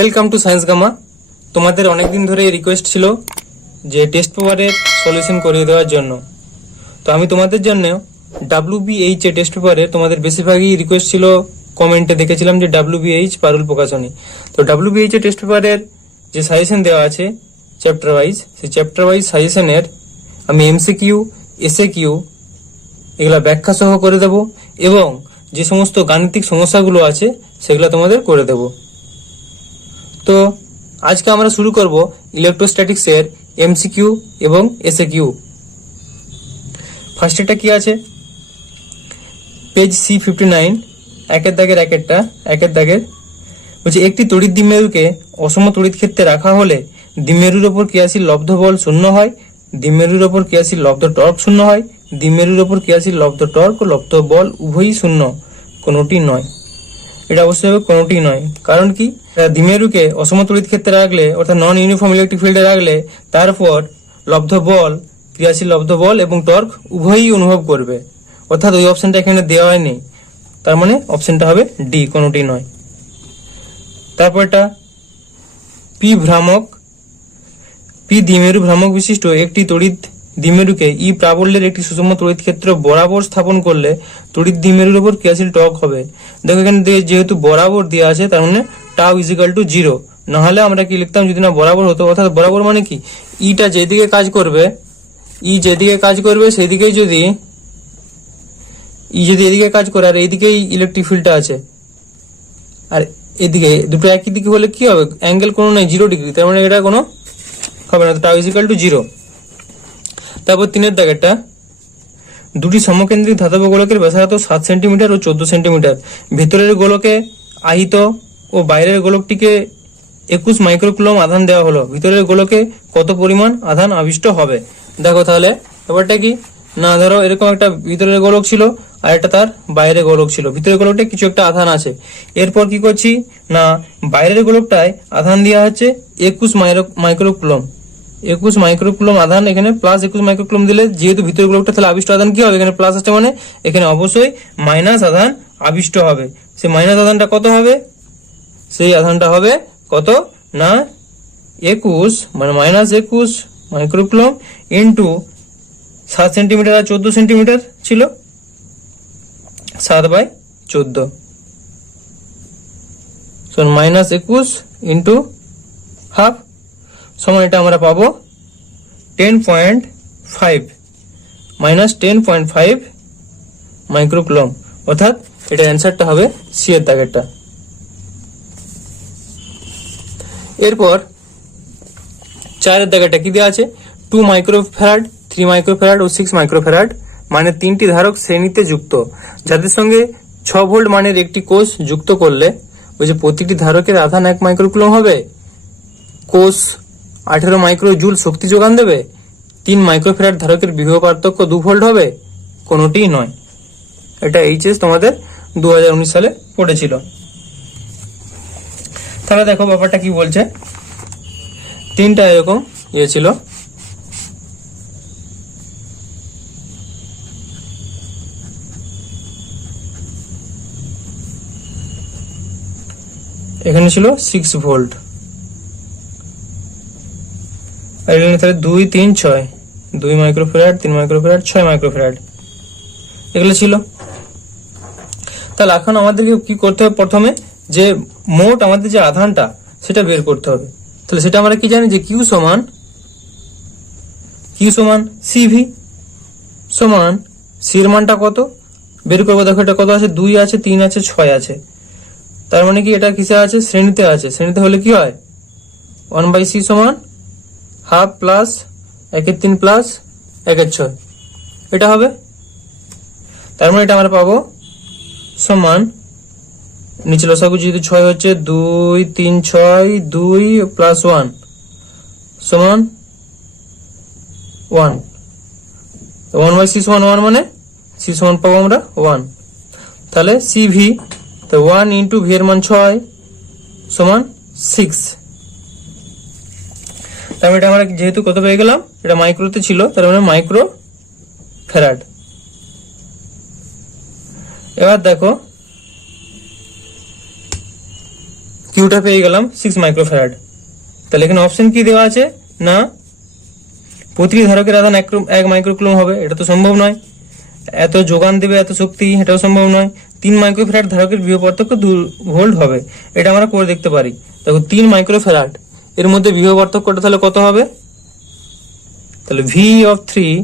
Welcome to science gamma. তোমাদের অনেক দিন ধরে রিকোয়েস্ট ছিল যে টেস্ট পেপারের সলিউশন করিয়ে দেওয়ার জন্য। তো আমি তোমাদের জন্য WBH এ টেস্ট পেপারে তোমাদের বেশিরভাগই রিকোয়েস্ট ছিল, কমেন্টে দেখেছিলাম যে WBH পারুল প্রকাশনী। তো WBH এ টেস্ট পেপারের যে সাজেশন দেওয়া আছে চ্যাপ্টার ওয়াইজ, সেই চ্যাপ্টার ওয়াইজ সাজেশনের আমি MCQ, SAQ এগুলা ব্যাখ্যা সহ করে দেব এবং যে সমস্ত গাণিতিক সমস্যাগুলো আছে সেগুলো তোমাদের করে দেব। তো আজকে আমরা শুরু করব ইলেকট্রোস্ট্যাটিক্স এর MCQ এবং SAQ। ফার্স্ট এটা কি আছে, পেজ C59 একের দাগের বলছে একটি তড়িৎ দ্বিমেরুকে অসম তড়িৎ ক্ষেত্রে রাখা হলে দ্বিমেরুর ওপর ক্রিয়াশীল লব্ধ বল শূন্য হয়, দ্বিমেরুর ওপর ক্রিয়াশীল লব্ধ টর্ক শূন্য হয়, দ্বিমেরুর ওপর ক্রিয়াশীল লব্ধ টর্ক ও লব্ধ বল উভয়ই শূন্য, কোনোটি নয়। এটা অবশ্যই হবে কোনোটি নয়। কারণ কি, দ্বিমেরুকে অসম তড়িৎ ক্ষেত্রে রাখলে অর্থাৎ নন ইউনিফর্ম ইলেকট্রিক ফিল্ডে রাখলে তারপর লব্ধ বল, ক্রিয়াশীল লব্ধ বল এবং টর্ক উভয়ই অনুভব করবে, অর্থাৎ ওই অপশনটা এখানে দেওয়া হয়নি, তার মানে অপশনটা হবে ডি, কোনোটি নয়। তারপর এটা পি দ্বিমেরু ভ্রামক বিশিষ্ট একটি তড়িৎ দ্বিমেরুকে ই প্রাবল্যের একটি সুষম তড়িৎ ক্ষেত্র বরাবর স্থাপন করলে তড়িৎ দ্বিমেরুর উপর ক্রিয়াশীল টর্ক হবে। দেখো এখানে যেহেতু বরাবর দেওয়া আছে তার মানে টাউ ইজিক্যাল টু 0, নাহলে আমরা কি লিখতাম যদি না বরাবর হতো, অর্থাৎ বরাবর মানে কি ইটা যেদিকে কাজ করবে, সেদিকেই যদি এদিকে কাজ করে আর এইদিকেই ইলেকট্রিক ফিল্ডটা আছে আর এদিকে দুটো একই দিকে হলে কি হবে, অ্যাঙ্গেল কোনো নাই 0 ডিগ্রি, তার মানে এটা কোনো হবে না, টাউ ইজিক্যাল টু 0। তারপর 3 দাগেরটা দুটি সমকেন্দ্রিক ধাতব গোলকের ব্যাসার্ধ 7 সেন্টিমিটার ও 14 সেন্টিমিটার, ভেতরের গোলকে আহিত ও বাইরের গোলকটিকে 21 মাইক্রোকুলম আধান দেওয়া হলো, ভিতরের গোলকে কত পরিমাণ আধান আবিষ্ট হবে। দেখো তাহলে ব্যাপারটা কি না, ধরো এরকম একটা ভিতরের গোলক ছিল আর একটা তার বাইরের গোলক ছিল, ভিতরের গোলকটা কিছু একটা আধান আছে। এরপর কি করছি না, বাইরের গোলকটায় আধান দেওয়া হচ্ছে 21 মাইক্রোকুলম, 21 মাইক্রোকুলম আধান, এখানে প্লাস 21 মাইক্রোকুলম দিলে যেহেতু ভিতরের গোলকটা তাহলে আবিষ্ট আধান কি হবে, এখানে প্লাস আছে মানে এখানে অবশ্যই মাইনাস আধান আবিষ্ট হবে। সেই মাইনাস আধানটা কত হবে, সেই আধানটা হবে কত না 21 মানে -21 মাইক্রোকুলম ইন্টু 7 সেন্টিমিটার আর 14 সেন্টিমিটার ছিল, 7/14 -21 ইন্টু হাফ সমান এটা আমরা পাবো 10.5 -10.5 মাইক্রোকুলম, অর্থাৎ এটা অ্যান্সারটা হবে সি এর দাগেরটা। এরপর 4 দাগেরটা কি দেওয়া আছে, 2 মাইক্রোফ্যারাড, 3 মাইক্রোফ্যারাড ও 6 মাইক্রোফ্যারাড মানে 3টি ধারক শ্রেণীতে যুক্ত, যাদের সঙ্গে 6 ভোল্ট মানের একটি কোষ যুক্ত করলে ওই যে প্রতিটি ধারকের আধান 1 মাইক্রোকুলম হবে, কোষ 18 মাইক্রোজুল শক্তি যোগান দেবে, 3 মাইক্রোফ্যারাড ধারকের বিভব পার্থক্য 2 ভোল্ট হবে, কোনোটিই নয়। এটা এইচএস তোমাদের 2019 সালে পড়েছিল। তাহলে দেখো ব্যাপারটা কি বলছে, 3টা এরকম ছিল, এখানে ছিল 6 ভোল্ট, আর এখানে তাহলে 2, 3, 6, 2 মাইক্রোফ্যারাড, 3 মাইক্রোফ্যারাড, 6 মাইক্রোফ্যারাড এগুলো ছিল। তাহলে এখন আমাদেরকে কি করতে হবে, প্রথমে যে মোট আমাদের যে আধানটা সেটা বের করতে হবে। তাহলে সেটা আমরা কি জানি যে কিউ সমান সিভি সমান সির মানটা কত বের করবো। দেখো এটা কত আছে, 2 আছে, 3 আছে, 6 আছে, তার মানে কি এটা কিসে আছে, শ্রেণীতে আছে। শ্রেণীতে হলে কি হয়, 1/c সমান হাফ প্লাস 1/3 প্লাস 1/6 এটা হবে। তার মানে এটা আমরা পাবো সমান নিচে লসাগু যেহেতু 6 হচ্ছে 2, 3, 6, 2 প্লাস 1 সমান 1, 1/c সমান 1 মানে c সমান পাবো আমরা 1। তাহলে সিভি তো 1 ইন্টু ভি এর মান 6 সমান 6। তার মানে আমরা যেহেতু কত পেয়ে গেলাম, এটা মাইক্রোতে ছিল তার মানে মাইক্রো ফ্যারাড। এবার দেখো কিউটা পেয়ে গেলাম 6 মাইক্রোফ্যারাড। তাহলে এখানে অপশন কি দেওয়া আছে না প্রতিটি ধারকের আধান 1 মাইক্রোকুলম হবে, এটা তো সম্ভব নয়। এত যোগান দেবে এত শক্তি, এটাও সম্ভব নয়। 3 মাইক্রোফ্যারাড ধারকের বিভব পার্থক্য 2 ভোল্ট হবে, এটা আমরা করে দেখতে পারি। দেখো 3 মাইক্রোফ্যারাড এর মধ্যে বিভব পার্থক্যটা তাহলে কত হবে? তাহলে V of 3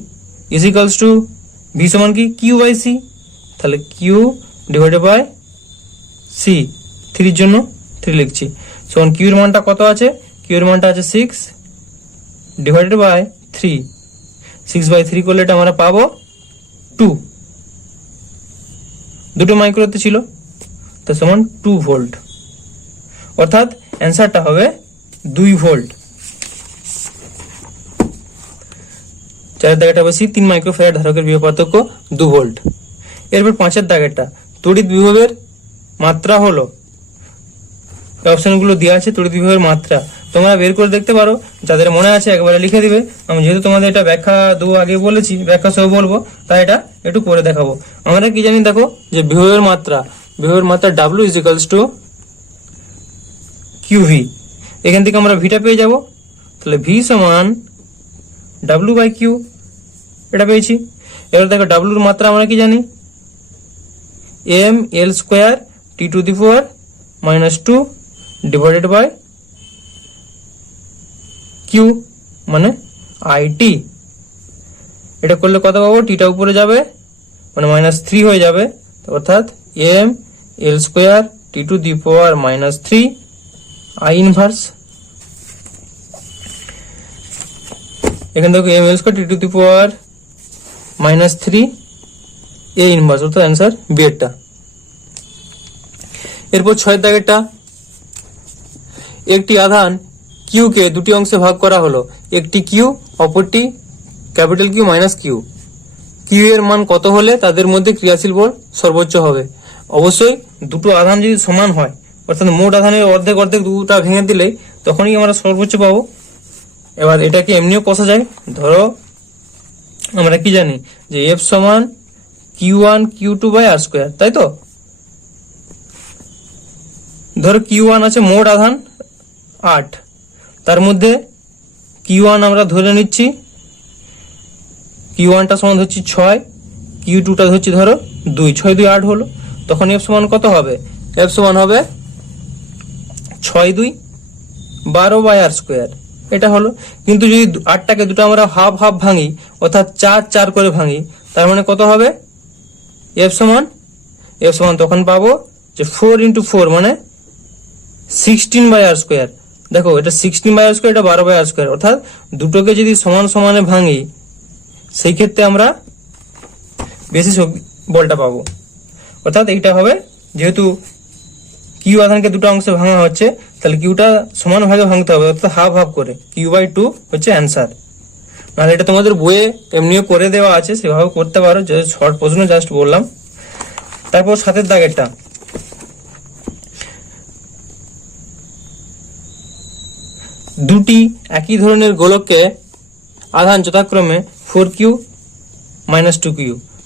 is equals two V সমান কি কিউ বাই সি, তাহলে কিউ ডিভাইডেড বাই সি, 3 এর জন্য 3 লিখছি। সমান কিউ এর মানটা কত আছে? কিউ এর মানটা আছে 6 ডিভাইডেড বাই 3, 6/3 করলে এটা আমরা পাবো 2, দুটো মাইক্রোতে ছিল তো সমান 2 ভোল্ট, অর্থাৎ অ্যান্সারটা হবে 2 ভোল্ট। চারের দাগেরটা বসি 3 মাইক্রোফ্যারাড ধারকের বিভব পার্থক্য 2 ভোল্ট। এরপর 5এর দাগেরটা তড়িৎ বিভবের মাত্রা হলো, অপশনগুলো দেওয়া আছে তড়িৎ বিভবের মাত্রা তোমরা বের করে দেখতে পারো, যাদের মনে আছে একবারে লিখে দিবে। আমি যেহেতু তোমাদের এটা ব্যাখ্যা আগে বলেছি, ব্যাখ্যা সহ বলবো, তাই এটা একটু করে দেখাবো। আমরা কি জানি দেখো যে বিভবের মাত্রা W is equals two QV। এখান থেকে আমরা ভিটা পেয়ে যাব, তাহলে ভি সমান W বাই কিউ, এটা পেয়েছি। এবার দেখো ডাব্লুর মাত্রা আমরা কি জানি, mL² T⁻² divided by Q মানে IT। এটা করলে কত পাবো? টিটা উপরে যাবে মানে -3 হয়ে যাবে, অর্থাৎ mL² T⁻³ I ইনভার্স। এখানে দেখো mL² T⁻³ A ইনভার্স, অর্থাৎ অ্যান্সার বি এরটা। এরপর 6 দাগেরটা একটি আধান কিউ কে দুটি অংশে ভাগ করা হলো, একটি কিউ অপরটি capital Q minus Q. Q এর মান কত হলে তাদের মধ্যে ক্রিয়াশীল বল সর্বোচ্চ হবে? অবশ্যই দুটো আধান যদি সমান হয়, অর্থাৎ মোট আধানের অর্ধেক দুটা ভেঙে দিলে তখনই আমরা সর্বোচ্চ পাবো। এবার এটাকে এমনিও কষা যায়, ধরো আমরা কি জানি যে এফ সমান Q1 Q2 বাই R², তাই তো? ধরো Q1 আছে মোট আধান 8, তার মধ্যে Q1 আমরা ধরে নিচ্ছি, Q1টা সমান ধরছি 6, Q2টা ধরছি ধরো 2, 6 2 8 হলো। তখন F সমান কত হবে? F সমান হবে 6 2 12 বাই R², এটা হলো। কিন্তু যদি 8টাকে দুটো আমরা হাফ হাফ ভাঙি, অর্থাৎ 4 4 করে ভাঙি, তার মানে কত হবে? F সমান তখন পাবো যে 4 × 4 মানে 16 বাই R²। দেখো এটা 16 বাই R², এটা 12 বাই R², অর্থাৎ দুটোকে যদি সমান সমানে ভাঙি সেই ক্ষেত্রে আমরা বেশি বলটা পাবো। অর্থাৎ এইটা হবে, যেহেতু কিউ আধানকে দুটো অংশে ভাঙা হচ্ছে, তাহলে কিউটা সমান ভাগে ভাঙতে হবে, অর্থাৎ হাফ হাফ করে। Q/2 হচ্ছে অ্যান্সার। নাহলে এটা তোমাদের বইয়ে এমনিও করে দেওয়া আছে, সেভাবে করতে পারো, যে শর্ট প্রশ্ন জাস্ট বললাম। তারপর 7এর দাগেরটা দুটি একই ধরনের গোলককে আধান যথাক্রমে 4Q - 2Q,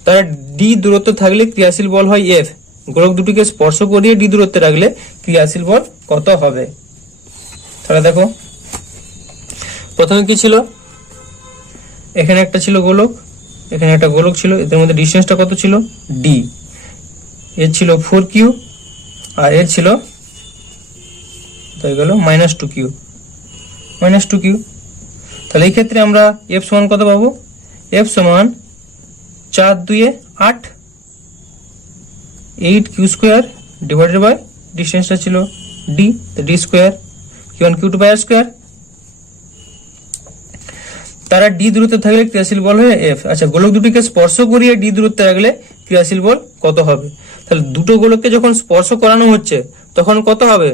তারা D দূরত্ব থাকলে ক্রিয়াশীল বল হয় F। গোলক দুটিকে স্পর্শ করিয়ে D দূরত্বে রাখলে ক্রিয়াশীল বল কত হবে? তাহলে দেখো প্রথমে কি ছিল, এখানে একটা ছিল গোলক, এখানে একটা গোলক ছিল, এদের মধ্যে ডিসটেন্সটা কত ছিল? D। এর ছিল 4Q আর এর ছিল তাই গেল -2Q। তাহলে এই ক্ষেত্রে আমরা F সমান কত পাবো? F সমান 4 2 8, 8Q² ডিভাইডেড বাই ডিসটেন্সটা ছিল D, D², Q1 Q2 by R²। তারা D দূরত্বে থাকলে ক্রিয়াশীল বল হয় F। আচ্ছা, গোলক দুটিকে স্পর্শ করিয়ে D দূরত্বে রাখলে ক্রিয়াশীল বল কত হবে? তাহলে দুটো গোলককে যখন স্পর্শ করানো হচ্ছে তখন কত হবে?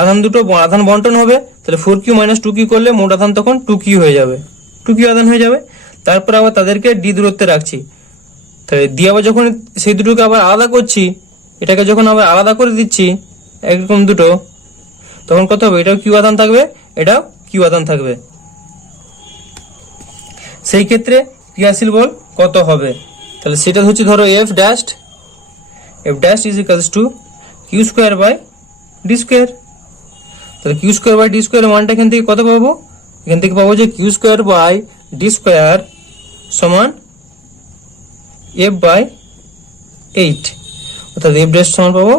আধান বন্টন হবে, তাহলে 4Q - 2Q করলে মোট আধান তখন 2Q হয়ে যাবে, 2Q আধান হয়ে যাবে। তারপর আবার তাদেরকে D দূরত্বে রাখছি, তাহলে দিয়ে আবার যখন সেই দুটোকে আবার আলাদা করছি, এটাকে যখন আবার আলাদা করে দিচ্ছি একরকম দুটো, তখন কত হবে? এটাও Q আধান থাকবে, এটাও Q আধান থাকবে। সেই ক্ষেত্রে ক্রিয়াশীল বল কত হবে? তাহলে সেটা হচ্ছে ধরো F dash is equals to Q² by D²। তাহলে Q square by D square মানটা এখান থেকে কত পাবো? এখান থেকে পাবো যে Q square by D square সমান এফ বাই 8, অর্থাৎ এফ ড্যাশ সমান পাবো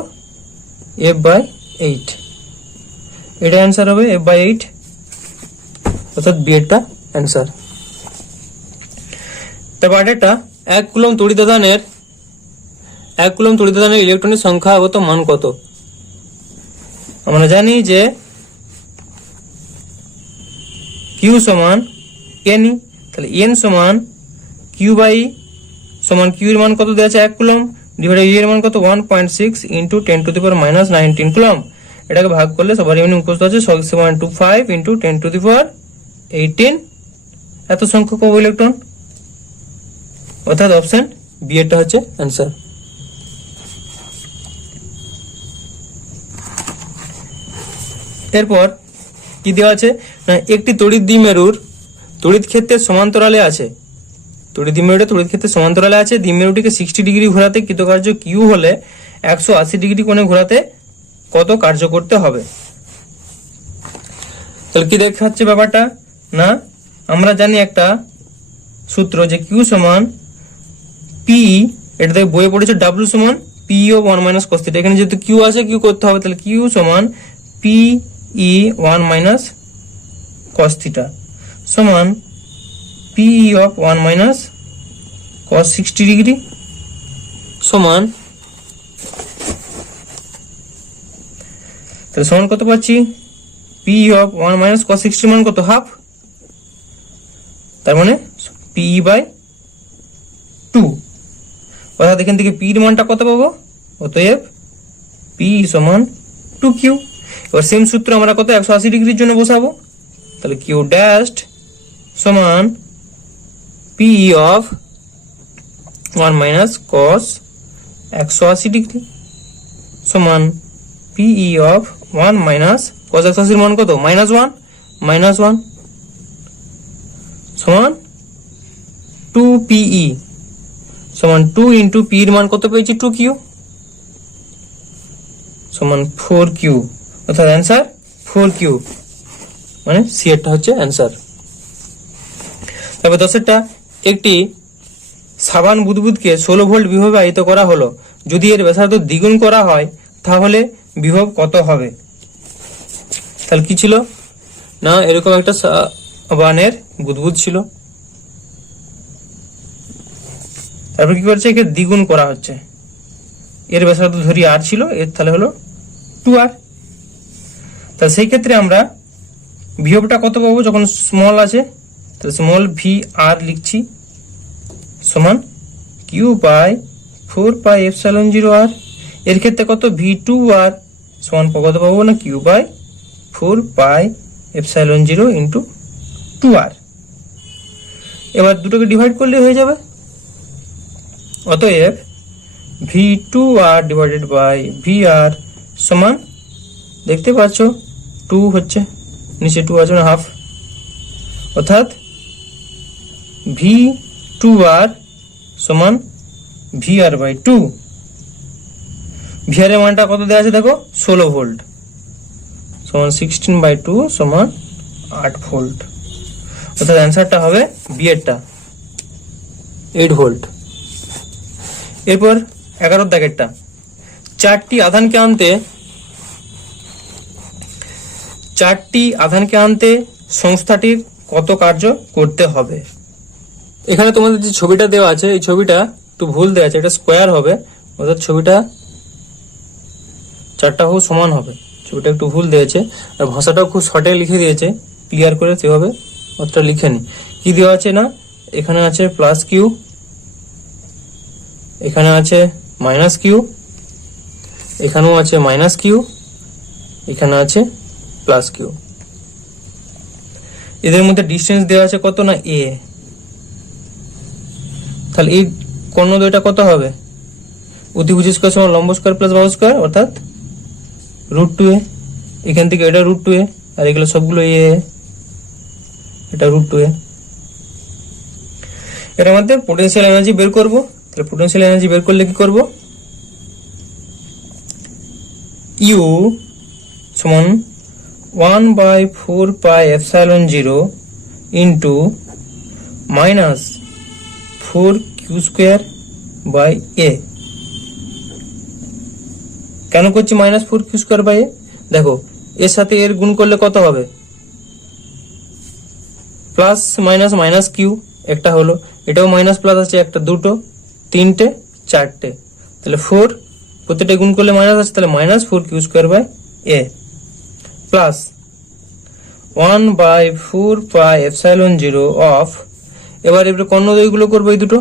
এফ বাই 8। এটা অ্যান্সার হবে এফ বাই 8, অর্থাৎ বি এরটা অ্যান্সার। তারপর এটা 1 কুলম্ব তড়িৎদানের ইলেকট্রনের সংখ্যাগত মান কত? আমরা জানি যে কিউ সমান এন, তাহলে এন সমান কিউ বাই সমান কিউ এর মান কত দেওয়া আছে 1 কুলম্ব, ডিভাইডেড এর মান কত 1.6 into 10 to the power minus 19 coulomb. এটাকে ভাগ করলে সবার এমনি মুখস্থ আছে 6.25 ইন্টু 10 টু দি পাওয়ার 18 এত সংখ্যক পাবো ইলেকট্রন, অর্থাৎ অপশন বি এরটা হচ্ছে অ্যান্সার। এরপর কি দেওয়া আছে না, একটি তড়িৎ দ্বিমেরুর তড়িৎ ক্ষেত্রের সমান্তরালে আছে, তড়িৎ দ্বিমেরুটা তড়িৎ ক্ষেত্রের সমান্তরালে আছে, দ্বিমেরুটিকে 60 ডিগ্রি ঘোরাতে কৃতকার্য কিউ হলে 180 ডিগ্রি কোণে ঘোরাতে কত কার্য করতে হবে? তাহলে কি দেখাচ্ছে ব্যাপারটা না, আমরা জানি একটা সূত্র যে কিউ সমান পি, এটা থেকে বইয়ে পড়েছে ডাব্লিউ সমান পি ও 1 মাইনাস কস থিটা। এখানে যেহেতু কিউ আছে কিউ করতে হবে, তাহলে কিউ সমান P E 1 minus cos theta সমান P E of 1 minus cos 60 degree সমান, তাহলে সমান কত পাচ্ছি পি অফ 1 মাইনাস কস 60 মান কত হাফ, তার মানে পি বাই 2, অর্থাৎ এখান থেকে পি এর মানটা কত পাবো, অতএব পি সমান 2 কিউ। এবার সেম সূত্র আমরা কত 180 ডিগ্রির জন্য বসাবো, তাহলে কিউ ড্যাশড সমান P of 1 minus cos 180 degree সমান পি অফ 1 মাইনাস কস 180 মান কত মাইনাস 1 সমান 2 পিই সমান 2 ইন্টু পি এর মান কত পেয়েছি 2 কিউ সমান 4 কিউ, অর্থাৎ অ্যান্সার 4 কিউ, মানে সি এরটা হচ্ছে অ্যান্সার। তবে 10এরটা একটি সাবান বুদবুদকে 16 ভোল্ট বিভবে আহিত করা হলো, যদি এর ব্যাসার্ধ দ্বিগুণ করা হয় তাহলে বিভব কত হবে? তাহলে কি ছিল না, এরকম একটা সাবানের বুদবুদ ছিল, তারপর কি করছে একে দ্বিগুণ করা হচ্ছে, এর ব্যাসার্ধ ধরি আর ছিল, এর তাহলে হলো 2r। তাহলে সেই ক্ষেত্রে আমরা বিভবটা কত পাবো যখন স্মল আছে, তাহলে স্মল ভি আর লিখছি সমান Q by 4 pi epsilon 0 R, এর ক্ষেত্রে কত v2r সমান কত পাবো না Q by 4 pi epsilon 0 into 2r। এবার দুটোকে ডিভাইড করলে হয়ে যাবে, অতএব v2r ডিভাইডেড বাই vr সমান দেখতে পাচ্ছ 2 হচ্ছে, নিচে 2 আছে না হাফ, অর্থাৎ v2r সমান vr বাই 2। vr এর মানটা কত দেওয়া আছে দেখো 16 ভোল্ট সমান 16 বাই 2 সমান 8 ভোল্ট, অর্থাৎ অ্যান্সারটা হবে বি এরটা 8 ভোল্ট। এরপর 11 দাগেরটা, চারটি আধানকে আনতে সংস্থাটির কত কার্য করতে হবে? এখানে তোমাদের যে ছবিটা দেওয়া আছে এই ছবিটা একটু ভুল দেওয়া আছে, এটা স্কোয়ার হবে, অর্থাৎ ছবিটা চারটা হোক সমান হবে, ছবিটা একটু ভুল দিয়েছে, আর ভাষাটাও খুব শর্টে লিখে দিয়েছে, ক্লিয়ার করে সেভাবে অতটা লিখেনি। কি দেওয়া আছে না, এখানে আছে প্লাস কিউ, এখানে আছে মাইনাস কিউ, এখানেও আছে মাইনাস কিউ, এখানে আছে প্লাস কিউ, এদের মধ্যে ডিস্টেন্স দেওয়া আছে কত না এ, তাহলে এই কর্ণ দুইটা কত হবে, অতিভুজ স্কয়ার সমান লম্ব স্কয়ার প্লাস বাহু স্কয়ার, অর্থাৎ √2a, এখান থেকে এটা √2a, আর এগুলো সবগুলো এ, এটা √2a। এর মধ্যে পোটেনশিয়াল এনার্জি বের করব, তাহলে পোটেনশিয়াল এনার্জি বের করলে কি করব, ইউ সমান 1/4 pi epsilon 0 into minus 4 Q square by A. কেন করছি minus 4 Q square by A? দেখো এর সাথে এর গুণ করলে কত হবে? প্লাস মাইনাস মাইনাস কিউ একটা হলো, এটাও মাইনাস প্লাস আছে একটা, দুটো, তিনটে, চারটে, তাহলে 4 প্রত্যেকটা গুণ করলে মাইনাস আছে, তাহলে minus 4 Q square by A plus 1/4 pi epsilon 0 অফ, এবার কর্ণ এইগুলো করবো, এই দুটো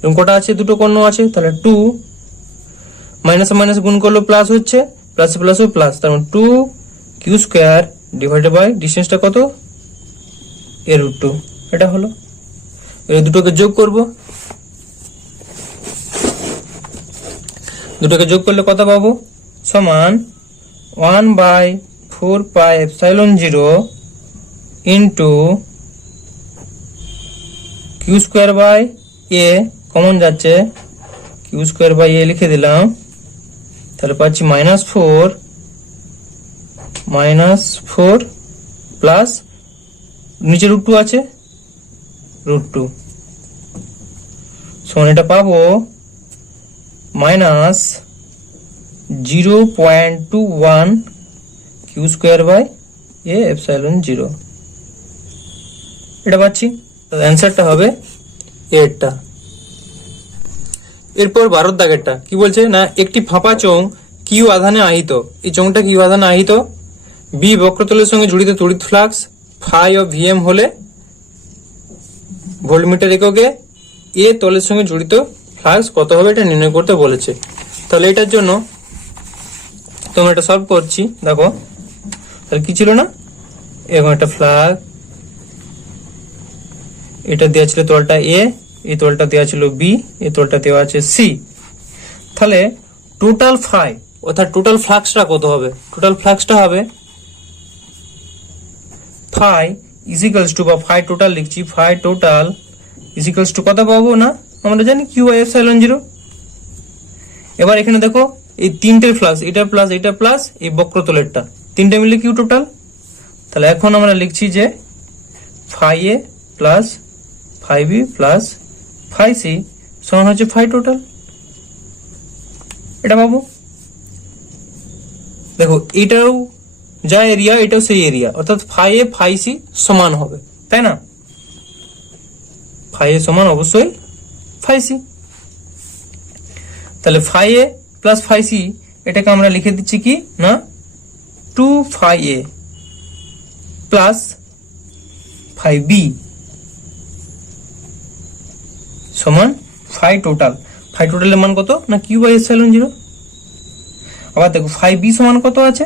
এরকম কটা আছে, দুটো কর্ণ আছে, তাহলে 2 মাইনাস মাইনাস গুণ করলো প্লাস হচ্ছে, প্লাস প্লাস প্লাস, তার মানে 2 কিউ স্কোয়ার ডিভাইডেড বাই ডিস্টেন্সটা কত, এ √2, এটা হলো। এই দুটোকে যোগ করব, দুটোকে যোগ করলে কত পাবো? সমান 1/4 pi epsilon 0 into Q square by A, common যাচ্ছে, কিউ স্কোয়ার বাই এ লিখে দিলাম, তাহলে পাচ্ছি -4 প্লাস নিচে √2 আছে, √2 সমান এটা পাবো -0.21 Q square by A epsilon 0, এটা পাচ্ছি। অ্যান্সারটা হবে এরটা। এরপর 12 দাগেরটা কি বলছে না, একটি ফাঁপা চোঙ কিউ আধানে আহিত, এই চোঙটা কিউ আধানে আহিত, বি বক্রতলের সঙ্গে জড়িত তড়িৎ ফ্লাক্স ফাই ও ভিএম হলে ভোল্টমিটার এককে এ তলের সঙ্গে জড়িত ফ্লাক্স কত হবে এটা নির্ণয় করতে বলেছে। তাহলে এটার জন্য তোমরা এটা সলভ করছি, দেখো তাহলে কি ছিল না, এরকম একটা ফ্লাক্স, এটা দেওয়া ছিল তলটা এ, এই তলটা দেওয়া ছিল বি, এই তলটা দেওয়া আছে সি, তাহলে টোটাল ফাই অর্থাৎ টোটাল ফ্লাক্সটা কত হবে? টোটাল ফ্লাক্সটা হবে ফাই ইজিক্যালস টু, বা ফাই টোটাল লিখছি, ফাই টোটাল ইজিক্যালস টু কত পাবো না, আমরা জানি কিউ বাই এপসাইলন 0। এবার এখানে দেখো এই তিনটের ফ্লাক্স, এটা প্লাস এটা প্লাস এই বক্রতলেরটা, তিনটে মিলে কিউ টোটাল, তাহলে এখন আমরা লিখছি যে phi A plus phi B plus phi C সমান হচ্ছে ফাই টোটাল, এটা পাবো। দেখো এটাও যা এরিয়া, এটাও সেই এরিয়া, অর্থাৎ ফাই এ ফাই সি সমান হবে, তাই না? ফাই এ সমান অবশ্যই ফাই সি, তাহলে phi A plus phi C এটাকে আমরা লিখে দিচ্ছি কি না 2 phi A plus phi B সমান ফাই টোটাল। ফাই টোটালের মান কত না কিউ বাই এপসাইলন 0। আবার দেখো ফাই বি সমান কত আছে,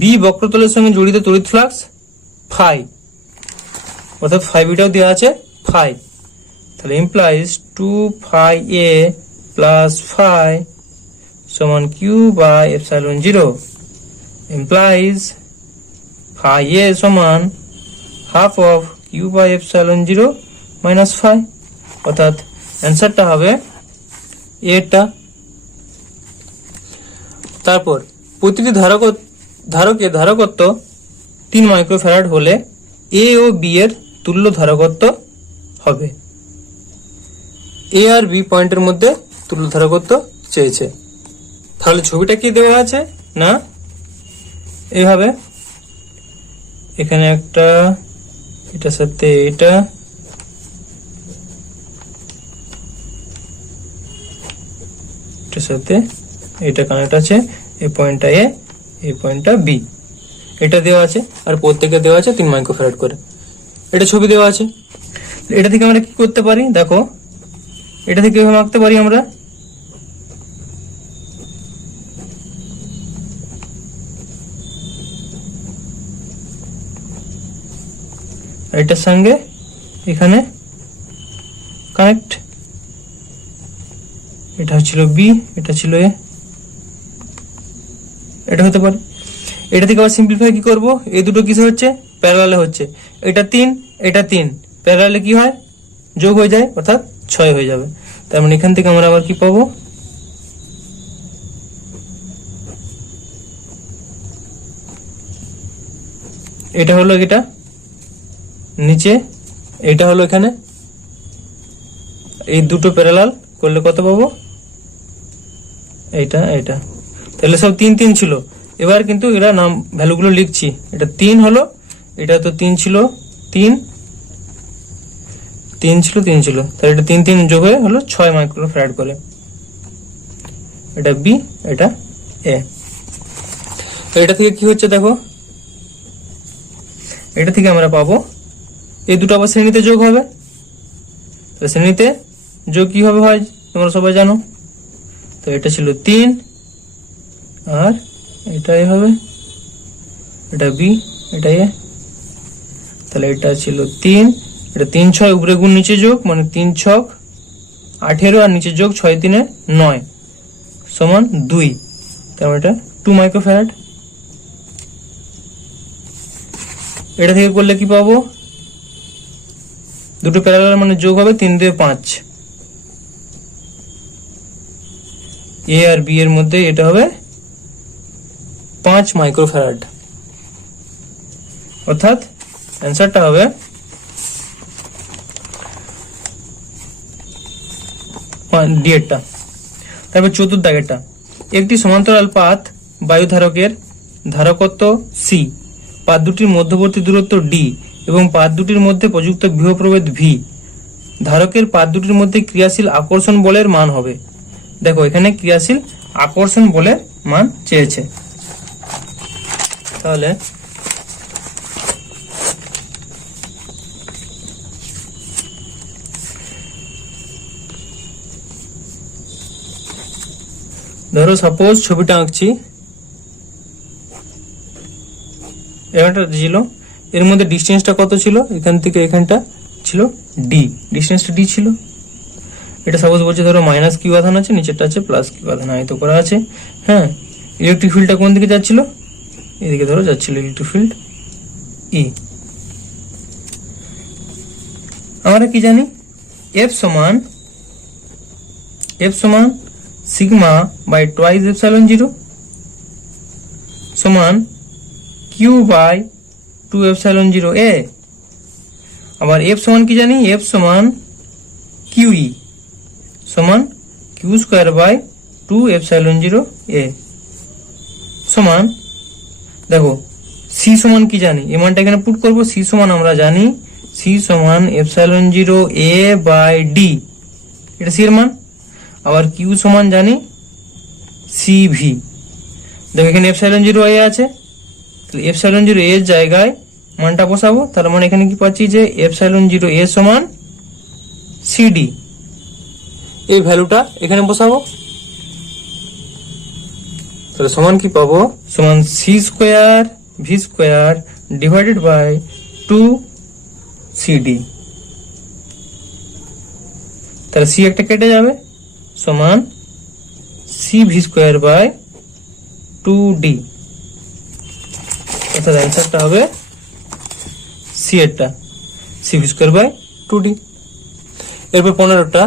বি বক্রতলের সঙ্গে জড়িত তড়িৎ ফ্লাক্স ফাই, অর্থাৎ ফাই বিটাও দেওয়া আছে ফাই, তাহলে implies 2 phi A plus phi সমান Q by epsilon 0, implies phi A সমান half of Q by epsilon 0 minus phi, অর্থাৎ অ্যান্সারটা হবে এটা। তারপর প্রতিটি ধারকের ধারকত্ব 3 মাইক্রোফ্যারাড হলে এ ও বি এর তুল্য ধারকত্ব হবে। এ আর বি পয়েন্টের মধ্যে তুল্য ধারকত্ব চেয়েছে। তাহলে ছবিটা কি দেওয়া আছে না এইভাবে, এখানে একটা, এটার সাথে এটা, এটার সাথে এটা কানেক্ট আছে, এই পয়েন্টটা এ, এই পয়েন্টটা বি, এটা দেওয়া আছে, আর প্রত্যেকে দেওয়া আছে 3 মাইক্রোফ্যারাড করে, এটা ছবি দেওয়া আছে। এটা থেকে আমরা কি করতে পারি, দেখো এটা থেকে কিভাবে আঁকতে পারি আমরা, এটার সঙ্গে এখানে কানেক্ট, এটা ছিল বি, এটা ছিল এ, এটা হতে পারে। এটা থেকে আবার সিম্পলিফাই কি করব, এই দুটো কিসে হচ্ছে, প্যারালালে হচ্ছে, এটা 3 এটা 3, প্যারালালে কি হয় যোগ হয়ে যায়, অর্থাৎ 6 হয়ে যাবে। তার মানে এখান থেকে আমরা আবার কি পাবো, এটা হলো এটা নিচে, এটা হলো এখানে, এই দুটো প্যারালাল করলে কত পাবো? এইটা এটা, তাহলে সব 3 3 ছিল। এবার কিন্তু এরা নাম ভ্যালুগুলো লিখছি। এটা 3 হলো, এটা তো 3 ছিল, 3 ছিল, তাহলে এটা 3 3 যোগ হয়ে হলো 6 মাইক্রোফ্যারাড করে। এটা বি, এটা এ। তো এটা থেকে কি হচ্ছে দেখো, এটা থেকে আমরা পাবো এই দুটো আবার শ্রেণীতে যোগ হবে। তো শ্রেণীতে যোগ কিভাবে হয় তোমরা সবাই জানো। তো এটা ছিল 3 আর এটা এ হবে, এটা বি, এটা এ। তাহলে এটা ছিল 3, এটা 3 6 উপরে গুণ নিচে যোগ, মানে 3 6 18 আর নিচে যোগ 6 3 9 সমান 2। তাহলে এটা 2 মাইক্রোফ্যারাড। এটা থেকে করলে কি পাবো? দুটো প্যারালাল মানে যোগ হবে, 3 2 5। এ আর বি এর মধ্যে এটা হবে 5 মাইক্রোফ্যারাড। অর্থাৎ অ্যান্সারটা হবে ডি এরটা। তারপর চতুর্থ দাগেরটা, একটি সমান্তরাল পাত বায়ু ধারকের ধারকত্ব সি, পাত দুটির মধ্যবর্তী দূরত্ব ডি এবং পাত দুটির মধ্যে প্রযুক্ত বিহপ্রভেদ ভি, ধারকের পাত দুটির মধ্যে ক্রিয়াশীল আকর্ষণ বলের মান হবে। দেখো এখানে ক্রিয়াশীল আকর্ষণ বলের মান চেয়েছে। তাহলে ধরো সাপোজ ছবিটা আঁকছি, এটা ছিল, এর মধ্যে ডিস্টেন্সটা কত ছিল? এখান থেকে এখানটা ছিল ডি, ডিস্টেন্সটা ডি ছিল। এটা সাপোজ বলছে ধরো মাইনাস কিউ আধান আছে, নিচেরটা আছে প্লাস কিউ আধান, আয়ত করা আছে। হ্যাঁ, ইলেকট্রিক ফিল্ডটা কোন দিকে যাচ্ছিল? এদিকে ধরো যাচ্ছিল ইলেকট্রিক ফিল্ড ই। আমরা কি জানি? এফ সমান সিগমা বাই টুয়াইস এপসাইলন 0 সমান কিউ বাই 2 এপসাইলন 0 এ। আবার এফ সমান কি জানি? এফ সমান কিউ ই সমান কিউ স্কোয়ার বাই 2 এপসাইলন 0 এ সমান, দেখো সি সমান কি জানি? এই মানটা এখানে পুট করবো। সি সমান আমরা জানি, সি সমান এপসাইলন 0 এ বাই ডি, এটা সি এর মান। আবার কিউ সমান জানি সি ভি। দেখো এখানে এপসাইলন 0 এ আছে, তাহলে এপসাইলন 0 এর জায়গায় মানটা বসাবো। তার মানে এখানে কি পাচ্ছি যে এপসাইলন 0 এ সমান সিডি, এই ভ্যালুটা এখানে বসাবো। তাহলে সমান কি পাবো? সমান C square V square divided by 2 CD. তাহলে সি একটা কেটে যাবে, সমান C V square by 2d। অর্থাৎ অ্যান্সারটা হবে সি এরটা, C V square by 2d। এরপর 15টা,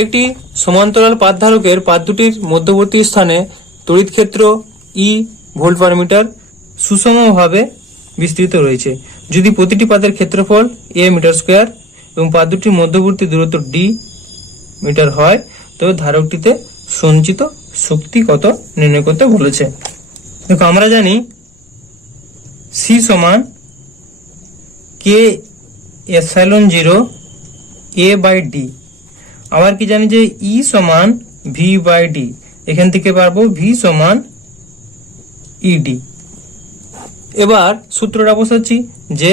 একটি সমান্তরাল পাত ধারকের পাত দুটির মধ্যবর্তী স্থানে তড়িৎ ক্ষেত্র ই ভোল্ট পার মিটার সুষমভাবে বিস্তৃত রয়েছে। যদি প্রতিটি পাতের ক্ষেত্রফল এ মিটার স্কোয়ার এবং পাত দুটির মধ্যবর্তী দূরত্ব ডি মিটার হয়, তবে ধারকটিতে সঞ্চিত শক্তি কত নির্ণয় করতে বলেছে। দেখো আমরা জানি সি সমান K epsilon 0 A by D. আবার কি জানি যে ই সমান ভি বাই ডি, এখান থেকে পারবো ভি সমান ইডি। এবার সূত্রটা বসাচ্ছি যে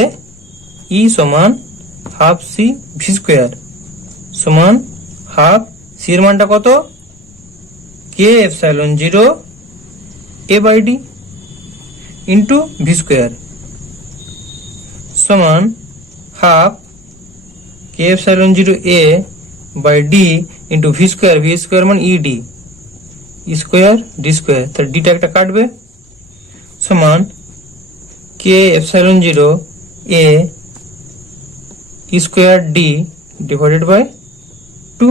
ই সমান হাফ সি ভি স্কোয়ার সমান হাফ সি এর মানটা কত? K epsilon 0 A by D into V square সমান half K epsilon 0 A by D into V square মান E D, E square D square, তাহলে ডিটা একটা কাটবে, সমান K epsilon 0 A E square D divided by 2।